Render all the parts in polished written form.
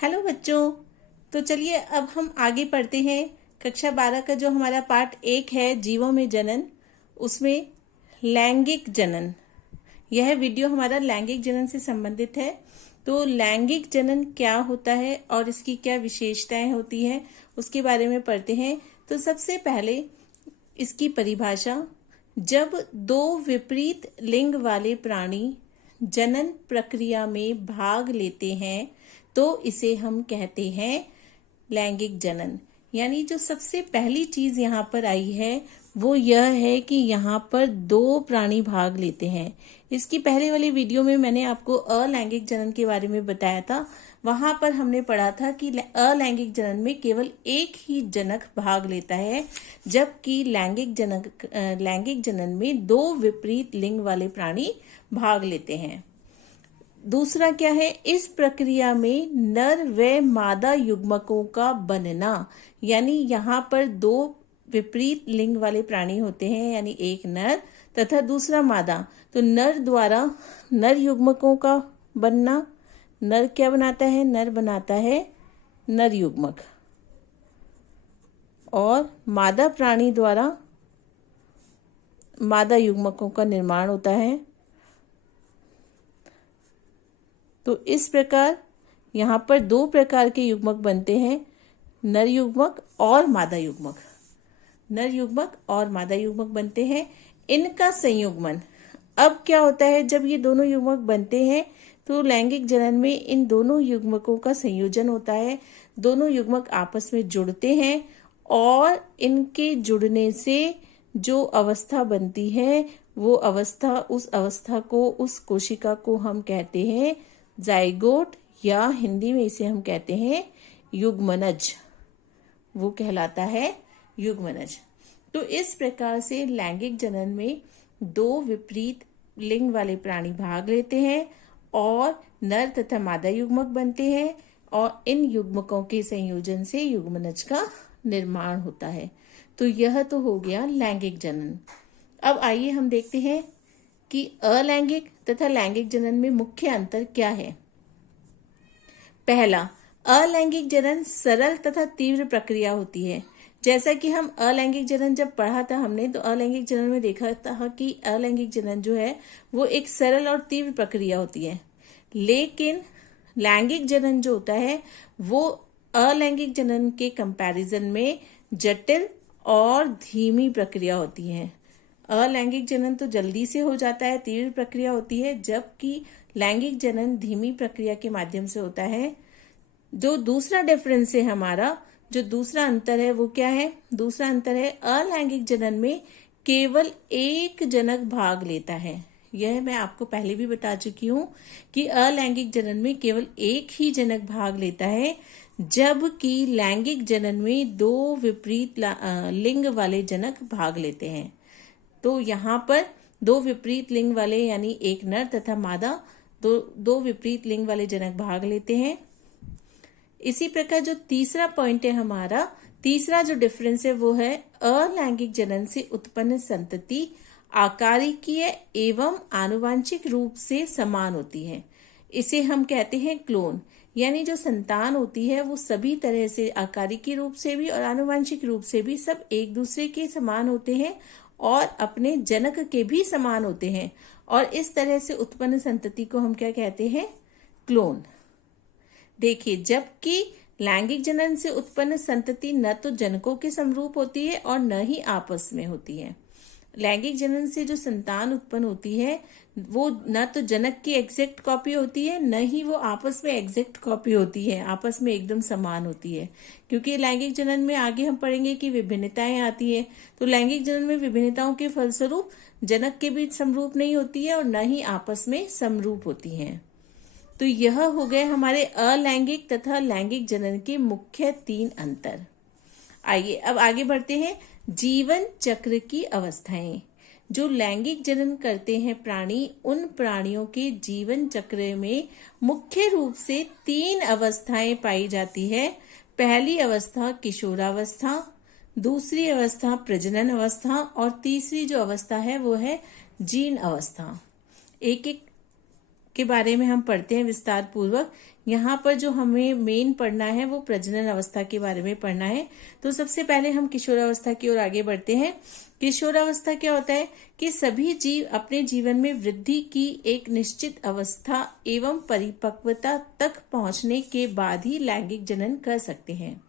Hello बच्चों। तो चलिए अब हम आगे पढ़ते हैं। कक्षा 12 का जो हमारा पार्ट 1 है जीवों में जनन, उसमें लैंगिक जनन। यह वीडियो हमारा लैंगिक जनन से संबंधित है। तो लैंगिक जनन क्या होता है और इसकी क्या विशेषताएं होती हैं उसके बारे में पढ़ते हैं। तो सबसे पहले इसकी परिभाषा, जब दो विपरीत लिंग वाले प्राणी जनन प्रक्रिया में भाग लेते हैं तो इसे हम कहते हैं लैंगिक जनन। यानी जो सबसे पहली चीज यहाँ पर आई है वो यह है कि यहाँ पर दो प्राणी भाग लेते हैं। इसकी पहले वाली वीडियो में मैंने आपको अलैंगिक जनन के बारे में बताया था। वहां पर हमने पढ़ा था कि अलैंगिक जनन में केवल एक ही जनक भाग लेता है, जबकि लैंगिक जनन में दो विपरीत लिंग वाले प्राणी भाग लेते हैं। दूसरा क्या है, इस प्रक्रिया में नर व मादा युग्मकों का बनना, यानी यहाँ पर दो विपरीत लिंग वाले प्राणी होते हैं, यानी एक नर तथा दूसरा मादा। तो नर द्वारा नर युग्मकों का बनना, नर क्या बनाता है, नर बनाता है नर युग्मक, और मादा प्राणी द्वारा मादा युग्मकों का निर्माण होता है। तो इस प्रकार यहाँ पर दो प्रकार के युग्मक बनते हैं, नर युग्मक और मादा युग्मक। नर युग्मक और मादा युग्मक बनते हैं। इनका संयुग्मन, अब क्या होता है, जब ये दोनों युग्मक बनते हैं तो लैंगिक जनन में इन दोनों युग्मकों का संयोजन होता है। दोनों युग्मक आपस में जुड़ते हैं और इनके जुड़ने से जो अवस्था बनती है वो अवस्था, उस अवस्था को, उस कोशिका को हम कहते हैं जाइगोट, या हिंदी में इसे हम कहते हैं युग्मनज। वो कहलाता है युग्मनज। तो इस प्रकार से लैंगिक जनन में दो विपरीत लिंग वाले प्राणी भाग लेते हैं और नर तथा मादा युग्मक बनते हैं, और इन युग्मकों के संयोजन से युग्मनज का निर्माण होता है। तो यह तो हो गया लैंगिक जनन। अब आइए हम देखते हैं कि अलैंगिक तथा लैंगिक जनन में मुख्य अंतर क्या है। पहला, अलैंगिक जनन सरल तथा तीव्र प्रक्रिया होती है। जैसा कि हम अलैंगिक जनन जब पढ़ा था हमने, तो अलैंगिक जनन में देखा था कि अलैंगिक जनन जो है वो एक सरल और तीव्र प्रक्रिया होती है, लेकिन लैंगिक जनन जो होता है वो अलैंगिक जनन के कंपैरिजन में जटिल और धीमी प्रक्रिया होती है। अलैंगिक जनन तो जल्दी से हो जाता है, तीव्र प्रक्रिया होती है, जबकि लैंगिक जनन धीमी प्रक्रिया के माध्यम से होता है। जो दूसरा डिफरेंस है हमारा, जो दूसरा अंतर है वो क्या है, दूसरा अंतर है अलैंगिक जनन में केवल एक जनक भाग लेता है। यह मैं आपको पहले भी बता चुकी हूँ कि अलैंगिक जनन में केवल एक ही जनक भाग लेता है, जबकि लैंगिक जनन में दो विपरीत लिंग वाले जनक भाग लेते हैं। तो यहाँ पर दो विपरीत लिंग वाले, यानी एक नर तथा मादा, दो विपरीत लिंग वाले जनक भाग लेते हैं। इसी प्रकार जो तीसरा पॉइंट है हमारा, तीसरा जो डिफरेंस है वो है अलैंगिक जनन से उत्पन्न संतति आकारिकीय एवं आनुवांशिक रूप से समान होती है। इसे हम कहते हैं क्लोन। यानी जो संतान होती है वो सभी तरह से, आकारिकी रूप से भी और आनुवांशिक रूप से भी, सब एक दूसरे के समान होते हैं और अपने जनक के भी समान होते हैं, और इस तरह से उत्पन्न संतति को हम क्या कहते हैं, क्लोन। देखिए, जबकि लैंगिक जनन से उत्पन्न संतति न तो जनकों के समरूप होती है और न ही आपस में होती है। लैंगिक जनन से जो संतान उत्पन्न होती है वो न तो जनक की एग्जैक्ट कॉपी होती है, न ही वो आपस में एग्जैक्ट कॉपी होती है, आपस में एकदम समान होती है। क्योंकि लैंगिक जनन में आगे हम पढ़ेंगे कि विभिन्नताएं आती है। तो लैंगिक जनन में विभिन्नताओं के फलस्वरूप जनक के बीच समरूप नहीं होती है और न ही आपस में समरूप होती है। तो यह हो गए हमारे अलैंगिक तथा लैंगिक जनन के मुख्य तीन अंतर। आइए अब आगे बढ़ते हैं। जीवन चक्र की अवस्थाएं। जो लैंगिक जनन करते हैं प्राणी, उन प्राणियों के जीवन चक्र में मुख्य रूप से तीन अवस्थाएं पाई जाती है। पहली अवस्था किशोरावस्था, दूसरी अवस्था प्रजनन अवस्था, और तीसरी जो अवस्था है वो है जीर्ण अवस्था। एक एक के बारे में हम पढ़ते हैं विस्तार पूर्वक। यहाँ पर जो हमें मेन पढ़ना है वो प्रजनन अवस्था के बारे में पढ़ना है। तो सबसे पहले हम किशोरावस्था की ओर आगे बढ़ते हैं। किशोरावस्था क्या होता है कि सभी जीव अपने जीवन में वृद्धि की एक निश्चित अवस्था एवं परिपक्वता तक पहुंचने के बाद ही लैंगिक जनन कर सकते हैं।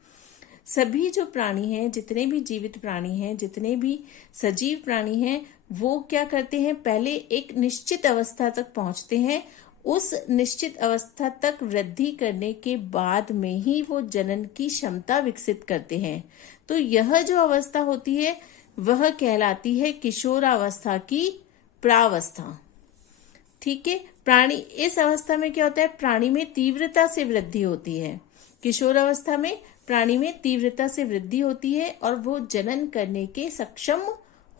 सभी जो प्राणी हैं, जितने भी जीवित प्राणी हैं, जितने भी सजीव प्राणी हैं, वो क्या करते हैं, पहले एक निश्चित अवस्था तक पहुंचते हैं। उस निश्चित अवस्था तक वृद्धि करने के बाद में ही वो जनन की क्षमता विकसित करते हैं। तो यह जो अवस्था होती है वह कहलाती है किशोरावस्था की प्रावस्था। ठीक है। प्राणी इस अवस्था में क्या होता है, प्राणी में तीव्रता से वृद्धि होती है। किशोरावस्था में प्राणी में तीव्रता से वृद्धि होती है और वो जनन करने के सक्षम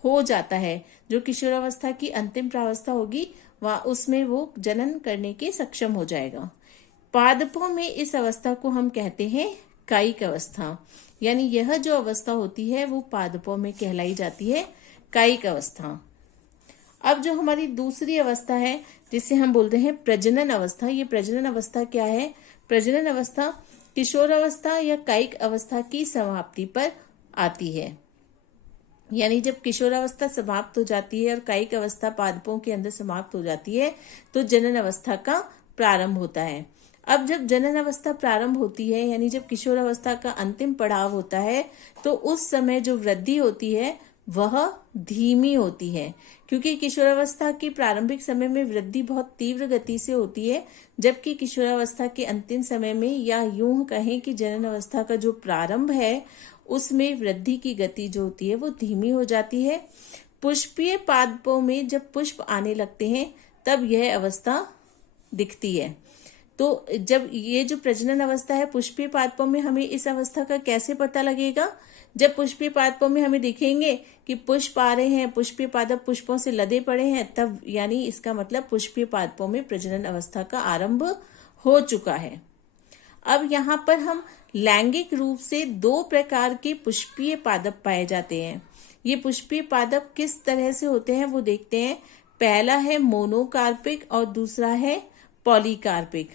हो जाता है। जो किशोरावस्था की अंतिम प्रावस्था होगी वह उसमें वो जनन करने के सक्षम हो जाएगा। पादपों में इस अवस्था को हम कहते हैं कायिक अवस्था, यानी यह जो अवस्था होती है वो पादपों में कहलाई जाती है कायिक अवस्था। अब जो हमारी दूसरी अवस्था है जिसे हम बोलते हैं प्रजनन अवस्था, ये प्रजनन अवस्था क्या है, प्रजनन अवस्था किशोरावस्था या कायिक अवस्था की समाप्ति पर आती है। यानी जब किशोरावस्था समाप्त हो जाती है और कायिक अवस्था पादपों के अंदर समाप्त हो जाती है तो जनन अवस्था का प्रारंभ होता है। अब जब जनन अवस्था प्रारंभ होती है, यानी जब किशोरावस्था का अंतिम पड़ाव होता है, तो उस समय जो वृद्धि होती है वह धीमी होती है, क्योंकि किशोरावस्था के प्रारंभिक समय में वृद्धि बहुत तीव्र गति से होती है, जबकि किशोरावस्था के अंतिम समय में, या यूं कहें कि जनन अवस्था का जो प्रारंभ है उसमें वृद्धि की गति जो होती है वो धीमी हो जाती है। पुष्पीय पादपों में जब पुष्प आने लगते हैं तब यह अवस्था दिखती है। तो जब ये जो प्रजनन अवस्था है पुष्पीय पादपों में, हमें इस अवस्था का कैसे पता लगेगा, जब पुष्पीय पादपों में हमें दिखेंगे कि पुष्प आ रहे हैं, पुष्पीय पादप पुष्पों से लदे पड़े हैं, तब यानी इसका मतलब पुष्पीय पादपों में प्रजनन अवस्था का आरंभ हो चुका है। अब यहाँ पर हम लैंगिक रूप से दो प्रकार के पुष्पीय पादप पाए जाते हैं। ये पुष्पीय पादप किस तरह से होते हैं वो देखते हैं। पहला है मोनोकार्पिक और दूसरा है पॉलीकार्पिक।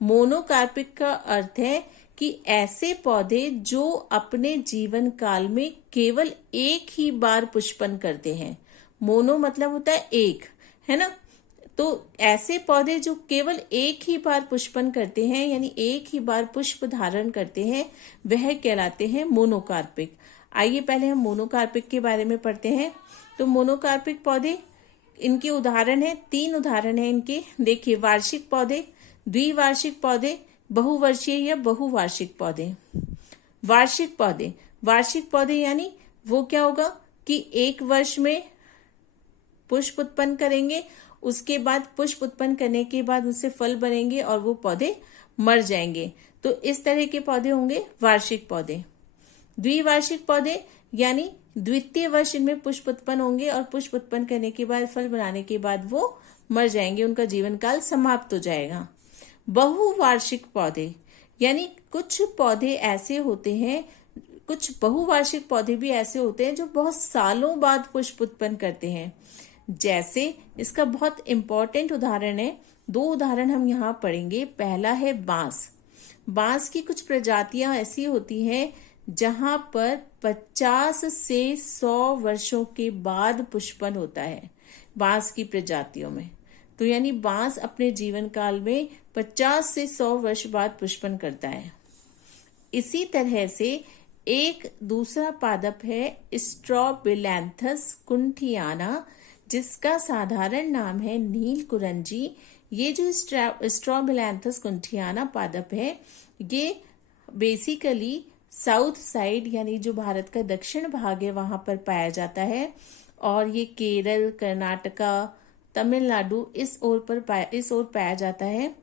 मोनोकार्पिक का अर्थ है कि ऐसे पौधे जो अपने जीवन काल में केवल एक ही बार पुष्पन करते हैं। मोनो मतलब होता है एक, है ना। तो ऐसे पौधे जो केवल एक ही बार पुष्पन करते हैं, यानी एक ही बार पुष्प धारण करते हैं, वह कहलाते हैं मोनोकार्पिक। आइए पहले हम मोनोकार्पिक के बारे में पढ़ते हैं। तो मोनोकार्पिक पौधे, इनके उदाहरण है, 3 उदाहरण है इनके। देखिए, वार्षिक पौधे, द्विवार्षिक पौधे, बहुवर्षीय या बहुवार्षिक पौधे। वार्षिक पौधे यानी वो क्या होगा कि एक वर्ष में पुष्प उत्पन्न करेंगे, उसके बाद पुष्प उत्पन्न करने के बाद उससे फल बनेंगे और वो पौधे मर जाएंगे। तो इस तरह के पौधे होंगे वार्षिक पौधे। द्विवार्षिक पौधे यानी द्वितीय वर्ष इनमें पुष्प उत्पन्न होंगे और पुष्प उत्पन्न करने के बाद फल बनाने के बाद वो मर जाएंगे, उनका जीवन काल समाप्त हो जाएगा। बहुवार्षिक पौधे यानी कुछ पौधे ऐसे होते हैं, कुछ बहुवार्षिक पौधे भी ऐसे होते हैं जो बहुत सालों बाद पुष्प उत्पन्न करते हैं। जैसे इसका बहुत इंपॉर्टेंट उदाहरण है, 2 उदाहरण हम यहाँ पढ़ेंगे। पहला है बांस। बांस की कुछ प्रजातियां ऐसी होती हैं जहां पर 50 से 100 वर्षों के बाद पुष्पन होता है बांस की प्रजातियों में। तो यानी बांस अपने जीवन काल में 50 से 100 वर्ष बाद पुष्पन करता है। इसी तरह से एक दूसरा पादप है स्ट्रॉबिलैंथस कुंठियाना, जिसका साधारण नाम है नीलकुरंजी। ये जो स्ट्रॉबिलैंथस कुंठियाना पादप है, ये बेसिकली साउथ साइड यानी जो भारत का दक्षिण भाग है वहां पर पाया जाता है, और ये केरल, कर्नाटका, तमिलनाडु इस ओर पाया जाता है।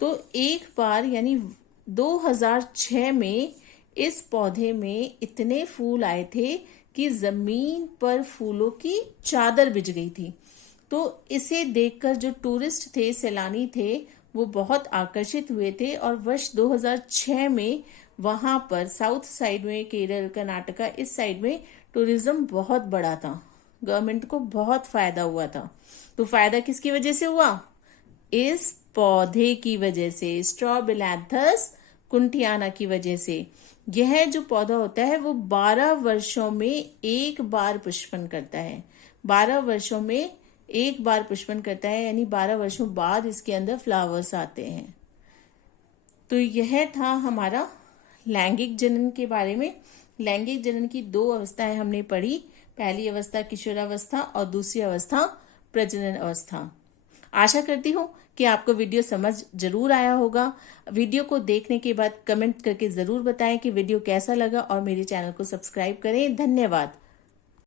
तो एक बार यानी 2006 में इस पौधे में इतने फूल आए थे कि जमीन पर फूलों की चादर बिछ गई थी। तो इसे देखकर जो टूरिस्ट थे, सैलानी थे, वो बहुत आकर्षित हुए थे और वर्ष 2006 में वहां पर साउथ साइड में, केरल, कर्नाटका इस साइड में टूरिज्म बहुत बड़ा था, गवर्नमेंट को बहुत फायदा हुआ था। तो फायदा किसकी वजह से हुआ? इस पौधे की वजह से, स्ट्रॉबिलैंथस कुंटियाना की वजह से। यह जो पौधा होता है वो 12 वर्षों में एक बार पुष्पन करता है। 12 वर्षों में एक बार पुष्पन करता है, यानी 12 वर्षों बाद इसके अंदर फ्लावर्स आते हैं। तो यह था हमारा लैंगिक जनन के बारे में। लैंगिक जनन की 2 अवस्थाएं हमने पढ़ी। पहली अवस्था किशोरावस्था और दूसरी अवस्था प्रजनन अवस्था। आशा करती हूँ कि आपको वीडियो समझ जरूर आया होगा। वीडियो को देखने के बाद कमेंट करके जरूर बताएं कि वीडियो कैसा लगा और मेरे चैनल को सब्सक्राइब करें। धन्यवाद।